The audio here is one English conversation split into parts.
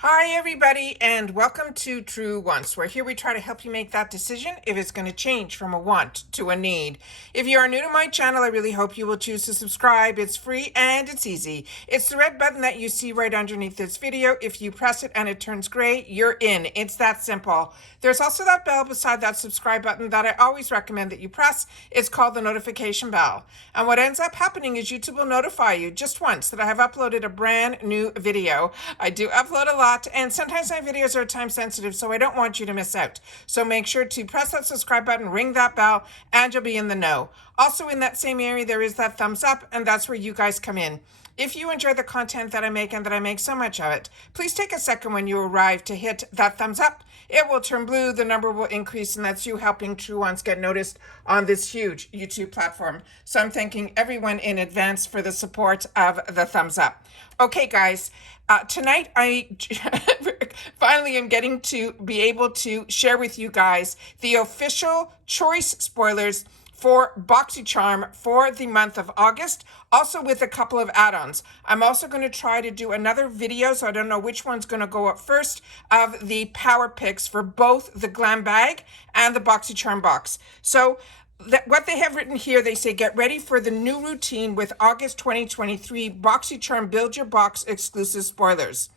Hi everybody, and welcome to True Wants, where here we try to help you make that decision if it's going to change from a want to a need. If you are new to my channel, I really hope you will choose to subscribe. It's free and it's easy. It's the red button that you see right underneath this video. If you press it and it turns gray, you're in. It's that simple. There's also that bell beside that subscribe button that I always recommend that you press. It's called the notification bell. And what ends up happening is YouTube will notify you just once that I have uploaded a brand new video. I do upload a lot, and sometimes my videos are time sensitive, so I don't want you to miss out. So make sure to press that subscribe button, ring that bell, and you'll be in the know. Also in that same area, there is that thumbs up, and that's where you guys come in. If you enjoy the content that I make and that I make so much of it, please take a second when you arrive to hit that thumbs up. It will turn blue, the number will increase, and that's you helping True Ones get noticed on this huge YouTube platform. So I'm thanking everyone in advance for the support of the thumbs up. Okay, guys, tonight I finally am getting to be able to share with you guys the official choice spoilers for Boxycharm for the month of August, also with a couple of add-ons. I'm also going to try to do another video, so I don't know which one's going to go up first, of the power picks for both the Glam Bag and the Boxycharm box. So what they have written here, they say, get ready for the new routine with August 2023 Boxycharm Build Your Box exclusive spoilers.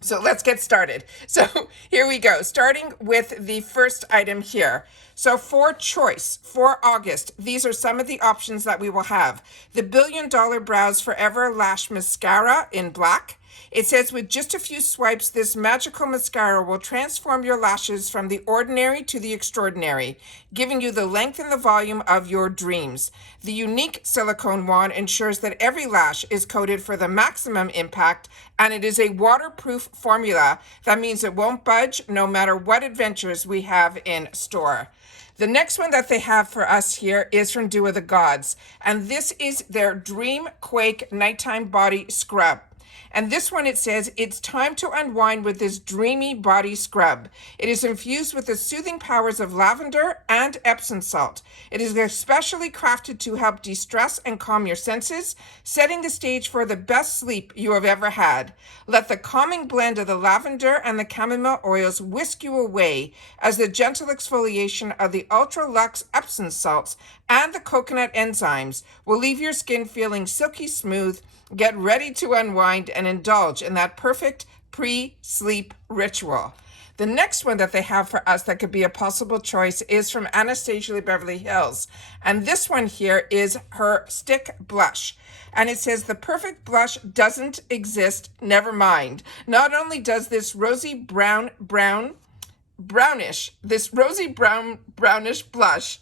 So let's get started. So here we go, starting with the first item here. So for choice, for August, these are some of the options that we will have. The $1 Billion Brows Forever Lash Mascara in black. It says, with just a few swipes, this magical mascara will transform your lashes from the ordinary to the extraordinary, giving you the length and the volume of your dreams. The unique silicone wand ensures that every lash is coated for the maximum impact, and it is a waterproof formula. That means it won't budge no matter what adventures we have in store. The next one that they have for us here is from Dew of the Gods, and this is their Dream Quake Nighttime Body Scrub. And this one, it says, it's time to unwind with this dreamy body scrub. It is infused with the soothing powers of lavender and Epsom salt. It is especially crafted to help de-stress and calm your senses, setting the stage for the best sleep you have ever had. Let the calming blend of the lavender and the chamomile oils whisk you away as the gentle exfoliation of the Ultra Luxe Epsom salts and the coconut enzymes will leave your skin feeling silky smooth. Get ready to unwind and indulge in that perfect pre-sleep ritual. The next one that they have for us that could be a possible choice is from Anastasia Beverly Hills. And this one here is her stick blush. And it says, the perfect blush doesn't exist, never mind. Not only does this brownish blush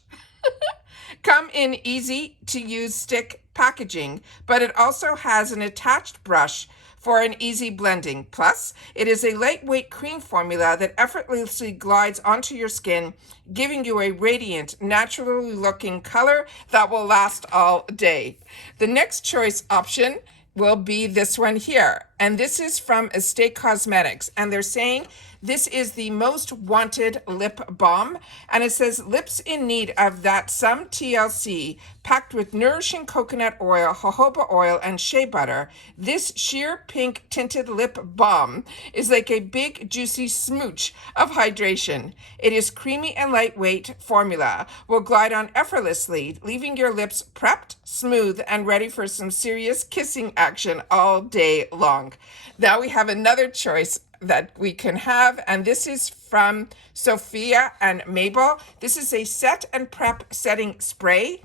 come in easy to use stick packaging, but it also has an attached brush for an easy blending. Plus, it is a lightweight cream formula that effortlessly glides onto your skin, giving you a radiant, naturally looking color that will last all day. The next choice option will be this one here, and this is from Estate Cosmetics, and they're saying this is the most wanted lip balm, and it says lips in need of that some TLC, packed with nourishing coconut oil, jojoba oil, and shea butter. This sheer pink tinted lip balm is like a big juicy smooch of hydration. It is creamy and lightweight formula, will glide on effortlessly, leaving your lips prepped, smooth, and ready for some serious kissing action all day long. Now we have another choice that we can have, and this is from Sophia and Mabel. This is a set and prep setting spray.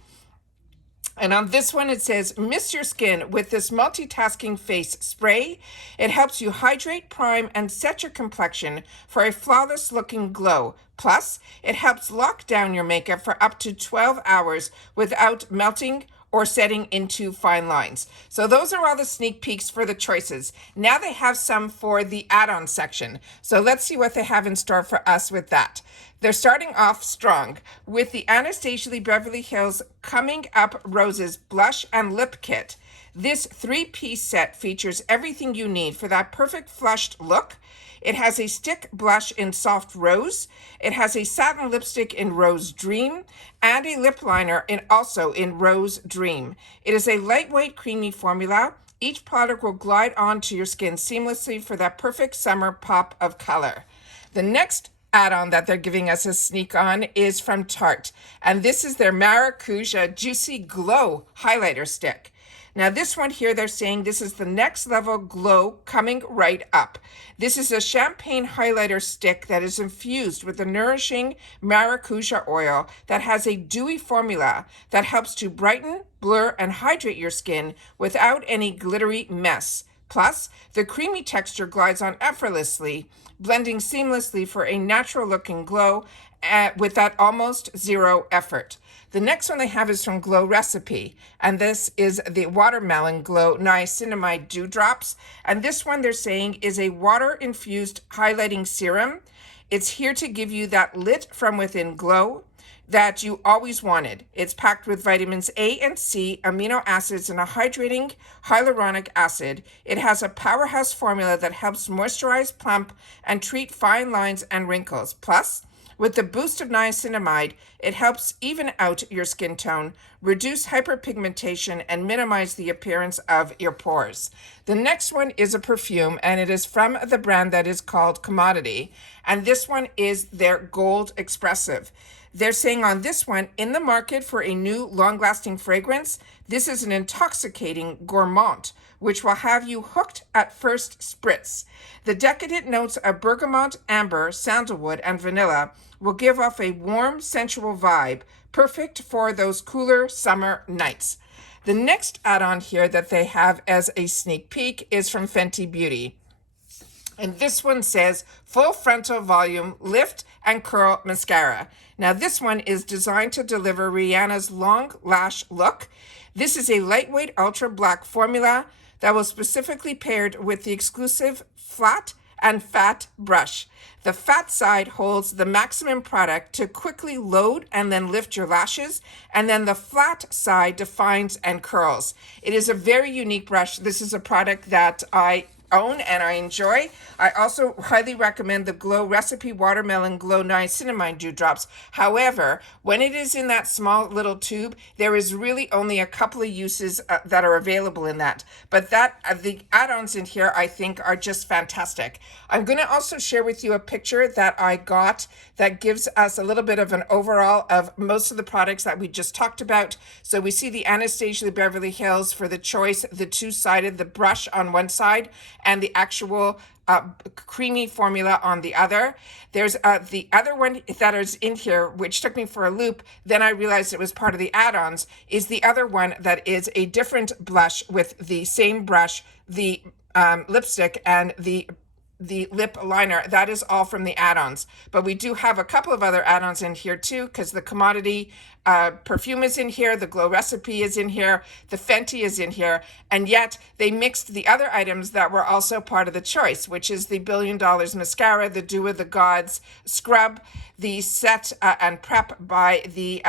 And on this one, it says, mist your skin with this multitasking face spray. It helps you hydrate, prime, and set your complexion for a flawless looking glow. Plus, it helps lock down your makeup for up to 12 hours without melting or setting into fine lines. So those are all the sneak peeks for the choices. Now they have some for the add-on section. So let's see what they have in store for us with that. They're starting off strong with the Anastasia Beverly Hills Coming Up Roses Blush and Lip Kit. This 3-piece set features everything you need for that perfect flushed look. It has a stick blush in Soft Rose. It has a satin lipstick in Rose Dream and a lip liner also in Rose Dream. It is a lightweight, creamy formula Each product will glide onto your skin seamlessly for that perfect summer pop of color. The next add-on that they're giving us a sneak on is from Tarte, and this is their Maracuja Juicy Glow Highlighter Stick. Now this one here, they're saying this is the next level glow coming right up. This is a champagne highlighter stick that is infused with the nourishing maracuja oil that has a dewy formula that helps to brighten, blur, and hydrate your skin without any glittery mess. Plus, the creamy texture glides on effortlessly, blending seamlessly for a natural looking glow with that almost zero effort. The next one they have is from Glow Recipe, and this is the Watermelon Glow Niacinamide Dewdrops. And this one they're saying is a water-infused highlighting serum. It's here to give you that lit from within glow that you always wanted. It's packed with vitamins A and C, amino acids, and a hydrating hyaluronic acid. It has a powerhouse formula that helps moisturize, plump, and treat fine lines and wrinkles. Plus, with the boost of niacinamide, it helps even out your skin tone, reduce hyperpigmentation, and minimize the appearance of your pores. The next one is a perfume, and it is from the brand that is called Commodity, and this one is their Gold Expressive. They're saying on this one, in the market for a new long-lasting fragrance, this is an intoxicating gourmand, which will have you hooked at first spritz. The decadent notes of bergamot, amber, sandalwood, and vanilla will give off a warm, sensual vibe, perfect for those cooler summer nights. The next add-on here that they have as a sneak peek is from Fenty Beauty. And this one says Full Frontal Volume Lift and Curl Mascara. Now this one is designed to deliver Rihanna's long lash look. This is a lightweight ultra black formula that was specifically paired with the exclusive flat and fat brush. The fat side holds the maximum product to quickly load and then lift your lashes, and then the flat side defines and curls. It is a very unique brush. This is a product that I own and I enjoy. I also highly recommend the Glow Recipe Watermelon Glow Niacinamide Dewdrops. However, when it is in that small little tube, there is really only a couple of uses that are available in that. But the add-ons in here, I think, are just fantastic. I'm going to also share with you a picture that I got that gives us a little bit of an overall of most of the products that we just talked about. So we see the Anastasia Beverly Hills for the choice, the two-sided, the brush on one side, and the actual creamy formula on the other. There's the other one that is in here, which took me for a loop. Then I realized it was part of the add-ons, is the other one that is a different blush with the same brush, the lipstick, and the lip liner. That is all from the add-ons. But we do have a couple of other add-ons in here too, because the Commodity perfume is in here, the Glow Recipe is in here, the Fenty is in here, and yet they mixed the other items that were also part of the choice, which is the $1 Billion Mascara, the Dew of the Gods Scrub, the Set and Prep by the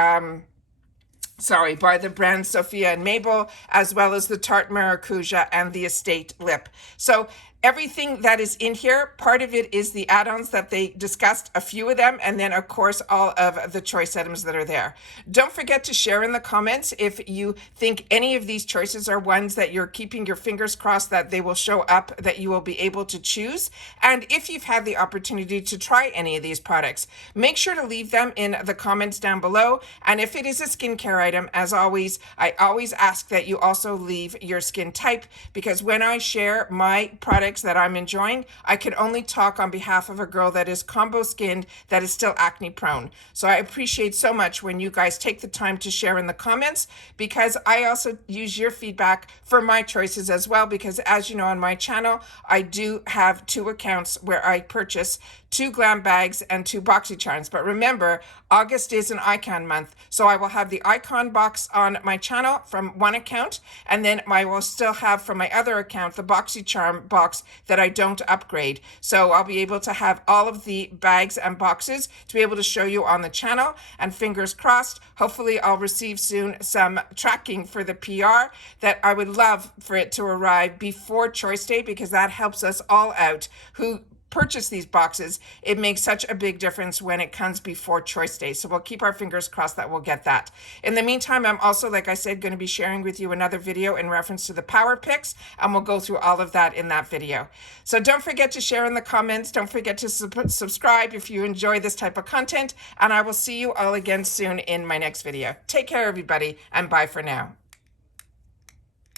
by the brand Sophia and Mabel, as well as the Tarte Maracuja and the Estate Lip. So everything that is in here, part of it is the add-ons that they discussed, a few of them, and then of course all of the choice items that are there. Don't forget to share in the comments if you think any of these choices are ones that you're keeping your fingers crossed that they will show up, that you will be able to choose. And if you've had the opportunity to try any of these products, make sure to leave them in the comments down below. And if it is a skincare item, as always, I always ask that you also leave your skin type, because when I share my products that I'm enjoying, I can only talk on behalf of a girl that is combo skinned, that is still acne prone. So I appreciate so much when you guys take the time to share in the comments, because I also use your feedback for my choices as well, because as you know, on my channel, I do have 2 accounts where I purchase 2 glam bags and 2 Boxycharms. But remember, August is an icon month, so I will have the icon box on my channel from one account, and then I will still have from my other account the Boxycharm box that I don't upgrade. So I'll be able to have all of the bags and boxes to be able to show you on the channel, and fingers crossed, hopefully I'll receive soon some tracking for the PR that I would love for it to arrive before Choice Day, because that helps us all out who purchase these boxes, it makes such a big difference when it comes before choice day. So we'll keep our fingers crossed that we'll get that. In the meantime, I'm also, like I said, going to be sharing with you another video in reference to the power picks, and we'll go through all of that in that video. So don't forget to share in the comments. Don't forget to subscribe if you enjoy this type of content, and I will see you all again soon in my next video. Take care, everybody, and bye for now.